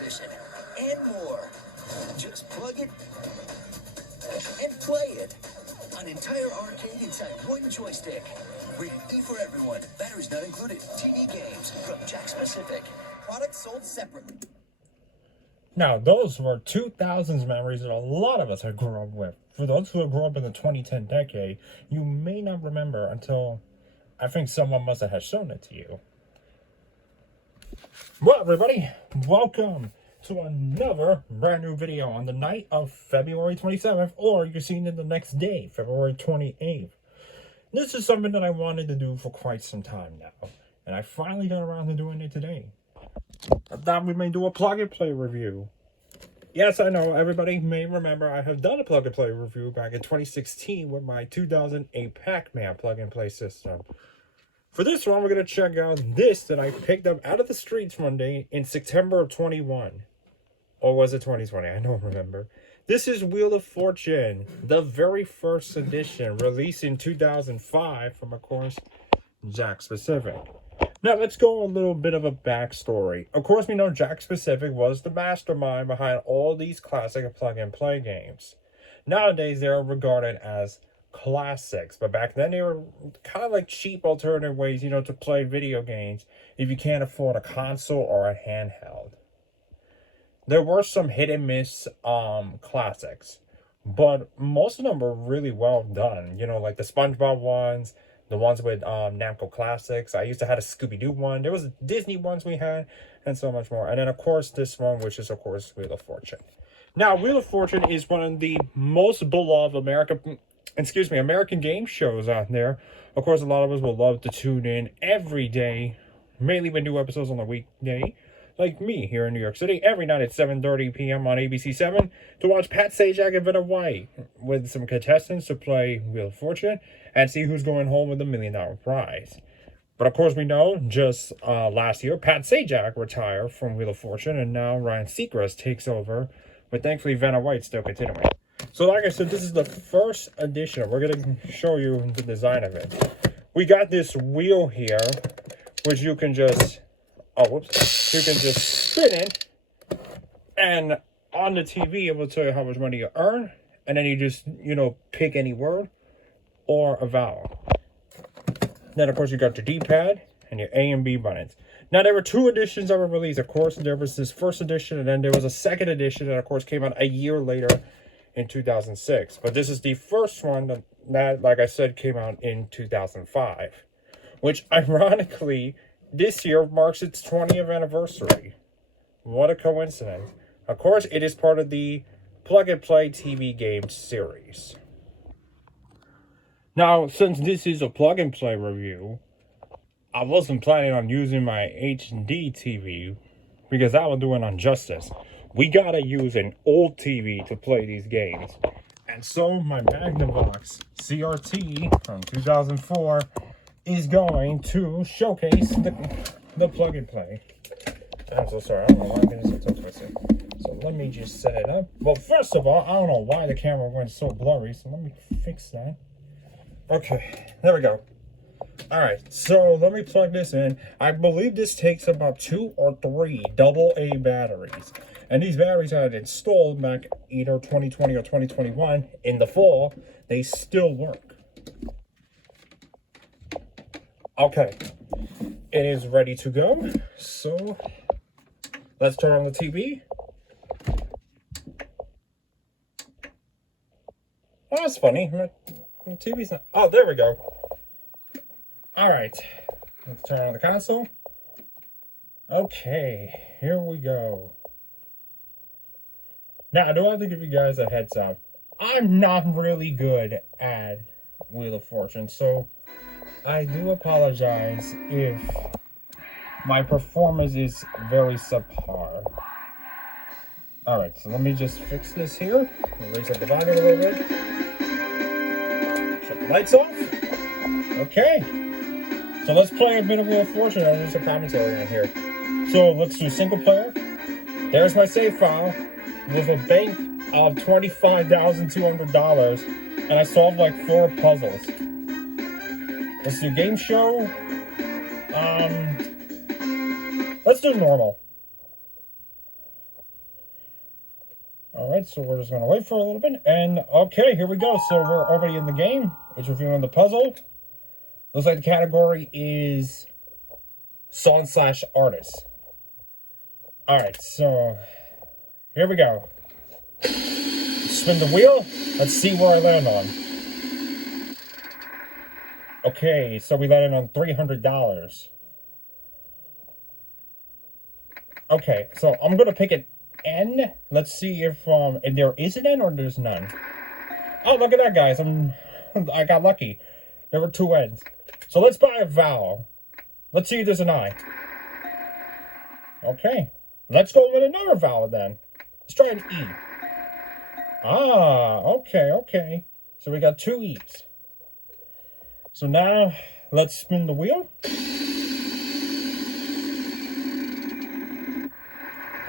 position, and more. Just plug it and play it. An entire arcade inside one joystick. Rated E for everyone. Batteries not included. TV games from Jakks Pacific. Products sold separately. Now, those were 2000s memories that a lot of us have grown up with. For those who have grown up in the 2010 decade, you may not remember until I think someone must have shown it to you. Well, everybody, welcome to another brand new video on the night of February 27th, or you're seeing it the next day, February 28th. This is something that I wanted to do for quite some time now, and I finally got around to doing it today. I thought we may do a plug and play review. Yes, I know, everybody may remember I have done a plug and play review back in 2016 with my 2008 Pac-Man plug and play system. For this one, we're going to check out this that I picked up out of the streets one day in September of 21. Or was it 2020? I don't remember. This is Wheel of Fortune, the very first edition, released in 2005 from, of course, Jakks Pacific. Now, let's go a little bit of a backstory. Of course, we know Jakks Pacific was the mastermind behind all these classic plug-and-play games. Nowadays, they're regarded as classics, but back then they were kind of like cheap alternative ways, to play video games if you can't afford a console or a handheld. There were some hit and miss classics, but most of them were really well done. Like the SpongeBob ones, the ones with Namco Classics. I used to have a Scooby-Doo one. There was Disney ones we had, and so much more. And then, of course, this one, which is, of course, Wheel of Fortune. Now, Wheel of Fortune is one of the most beloved American game shows out there. Of course, a lot of us will love to tune in every day, mainly with new episodes on the weekday. Like me here in New York City, every night at 7:30 p.m. on ABC 7 to watch Pat Sajak and Vanna White with some contestants to play Wheel of Fortune and see who's going home with the $1 million prize. But of course, we know just last year, Pat Sajak retired from Wheel of Fortune, and now Ryan Seacrest takes over, but thankfully Vanna White still continuing. So like I said, this is the first edition. We're going to show you the design of it. We got this wheel here, which you can just... you can just spin it, and on the TV it will tell you how much money you earn, and then you just, pick any word or a vowel. Then, of course, you got your D-pad and your A and B buttons. Now, there were two editions that were released. Of course, there was this first edition, and then there was a second edition that, of course, came out a year later in 2006. But this is the first one that, like I said, came out in 2005, which, ironically, this year marks its 20th anniversary. What a coincidence. Of course, it is part of the Plug and Play TV game series. Now, since this is a Plug and Play review, I wasn't planning on using my HD TV because that would do an injustice. We gotta use an old TV to play these games. And so my Magnavox CRT from 2004 is going to showcase the plug and play. I'm so sorry, I don't know why I'm getting so twisted. So let me just set it up. Well, first of all, I don't know why the camera went so blurry, so let me fix that. Okay, there we go. Alright, so let me plug this in. I believe this takes about 2 or 3 AA batteries. And these batteries I had installed back either 2020 or 2021 in the fall. They still work. Okay, it is ready to go, so let's turn on the TV. Oh, that's funny, the TV's not, oh, there we go. All right, let's turn on the console. Okay, here we go. Now, I do have to give you guys a heads up. I'm not really good at Wheel of Fortune, so I do apologize if my performance is very subpar. Alright, so let me just fix this here. Raise up the volume a little bit. Shut the lights off. Okay. So let's play a bit of Wheel of Fortune and do some commentary on here. So let's do single player. There's my save file with a bank of $25,200, and I solved like 4 puzzles. Let's do game show. Let's do normal. Alright, so we're just going to wait for a little bit. And, okay, here we go. So we're already in the game. It's reviewing the puzzle. Looks like the category is song/artist. Alright, so here we go. Spin the wheel. Let's see where I land on. Okay, so we landed on $300. Okay, so I'm going to pick an N. Let's see if there is an N or there's none. Oh, look at that, guys. I got lucky. There were 2 N's. So let's buy a vowel. Let's see if there's an I. Okay. Let's go with another vowel then. Let's try an E. Ah, okay. So we got 2 E's. So now, let's spin the wheel.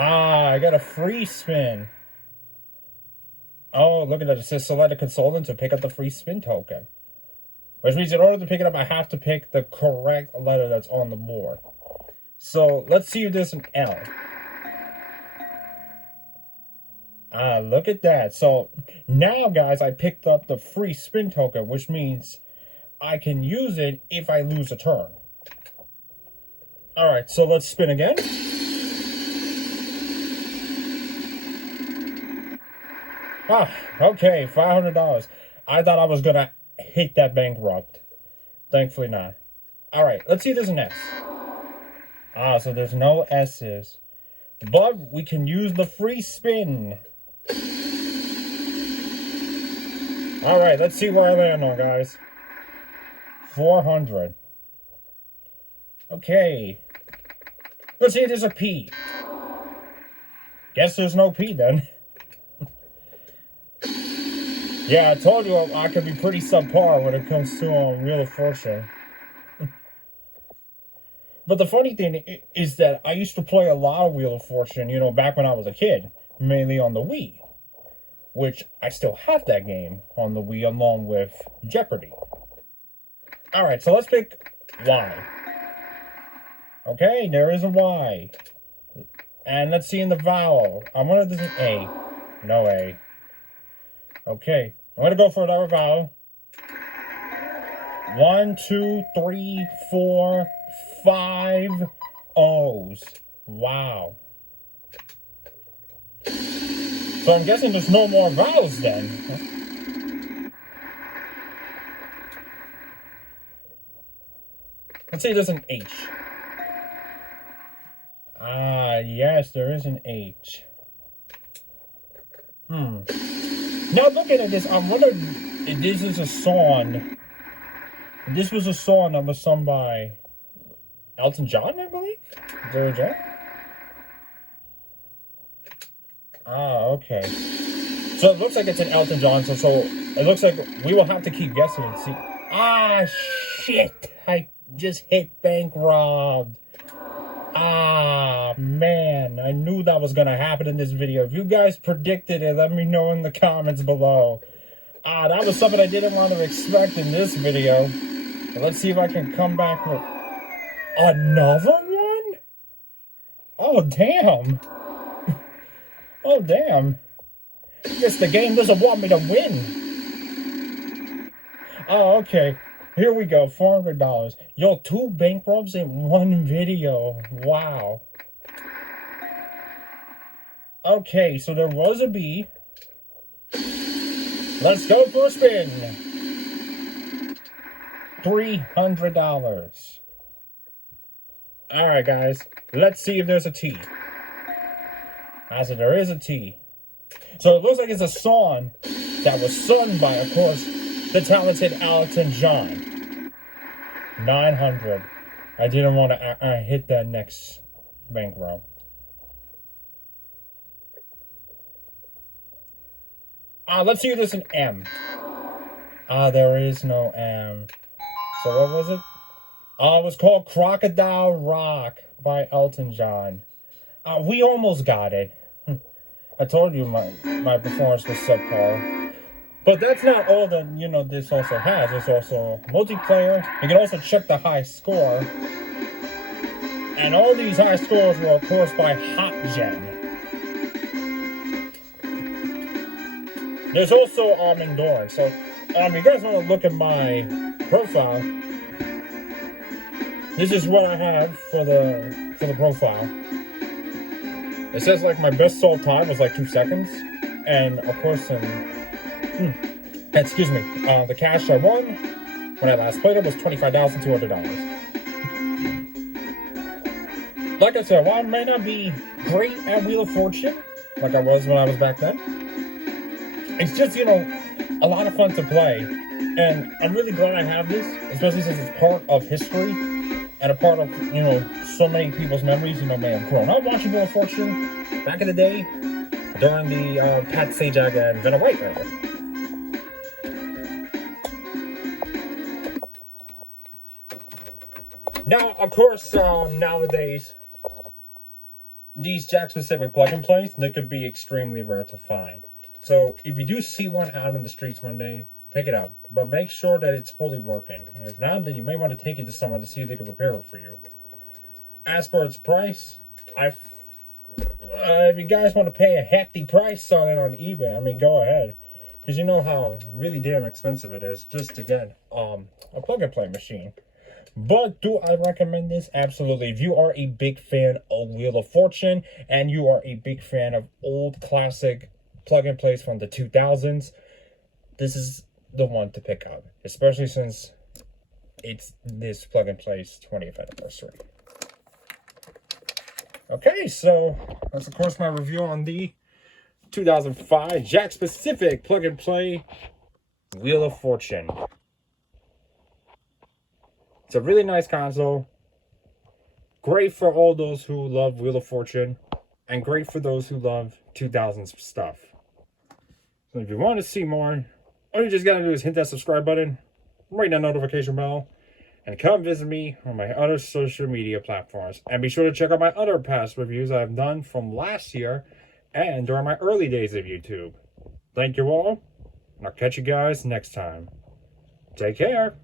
Ah, I got a free spin. Oh, look at that. It says select a consultant to pick up the free spin token. Which means in order to pick it up, I have to pick the correct letter that's on the board. So, let's see if there's an L. Ah, look at that. So, now, guys, I picked up the free spin token, which means I can use it if I lose a turn. Alright, so let's spin again. Ah, okay, $500. I thought I was gonna hit that bankrupt. Thankfully not. Alright, let's see if there's an S. Ah, so there's no S's. But we can use the free spin. Alright, let's see where I land on, guys. 400. Okay. Let's see if there's a P. Guess there's no P then. Yeah, I told you I could be pretty subpar when it comes to Wheel of Fortune. But the funny thing is that I used to play a lot of Wheel of Fortune, you know, back when I was a kid. Mainly on the Wii. Which, I still have that game on the Wii along with Jeopardy. Alright, so let's pick Y. Okay, there is a Y. And let's see in the vowel. I wonder if there's an A. No A. Okay, I'm going to go for another vowel. 1, 2, 3, 4, 5 O's. Wow. So I'm guessing there's no more vowels then. Let's see if there's an H. Ah, yes, there is an H. Now looking at this, I'm wondering if this is a song. This was a song that was sung by Elton John, I believe? Is there a J? Ah, okay. So it looks like it's an Elton John, so it looks like we will have to keep guessing and see. Ah, shit! I just hit bank robbed. Ah, man. I knew that was going to happen in this video. If you guys predicted it, let me know in the comments below. Ah, that was something I didn't want to expect in this video. But let's see if I can come back with another one? Oh, damn. Oh, damn. I guess the game doesn't want me to win. Oh, okay. Here we go, $400. Yo, 2 bankrupts in one video. Wow. Okay, so there was a B. Let's go for a spin. $300. Alright, guys. Let's see if there's a T. I said there is a T. So it looks like it's a song that was sung by, of course, the talented Elton John. 900. I didn't want to hit that next bankroll. Let's see if there's an M. There is no M. So what was it? It was called Crocodile Rock by Elton John. We almost got it. I told you my performance was subpar. But that's not all that, you know, this also has. There's also multiplayer. You can also check the high score. And all these high scores were, of course, by Hot Gen. There's also endurance. So you guys want to look at my profile. This is what I have for the profile. It says like my best sold time was like 2 seconds, and of course, excuse me, the cash I won when I last played it was $25,200. Like I said, while I may not be great at Wheel of Fortune like I was when I was back then, it's just, you know, a lot of fun to play, and I'm really glad I have this, especially since it's part of history and a part of, you know, so many people's memories. You know, man, growing up watching Wheel of Fortune back in the day during the Pat Sajak and Vanna White era. Now, of course, nowadays, these Jakks-specific plug-and-plays, they could be extremely rare to find. So, if you do see one out in the streets one day, take it out. But make sure that it's fully working. If not, then you may want to take it to someone to see if they can repair it for you. As for its price, if you guys want to pay a hefty price on it on eBay, I mean, go ahead. Because you know how really damn expensive it is just to get a plug-and-play machine. But do I recommend this? Absolutely. If you are a big fan of Wheel of Fortune and you are a big fan of old classic plug-and-plays from the 2000s, this is the one to pick up. Especially since it's this plug-and-play's 20th anniversary. Okay, so that's of course my review on the 2005 Jakks-specific plug-and-play Wheel of Fortune. It's a really nice console. Great for all those who love Wheel of Fortune. And great for those who love 2000s stuff. So if you want to see more, all you just gotta do is hit that subscribe button, ring that notification bell, and come visit me on my other social media platforms. And be sure to check out my other past reviews I've done from last year and during my early days of YouTube. Thank you all, and I'll catch you guys next time. Take care.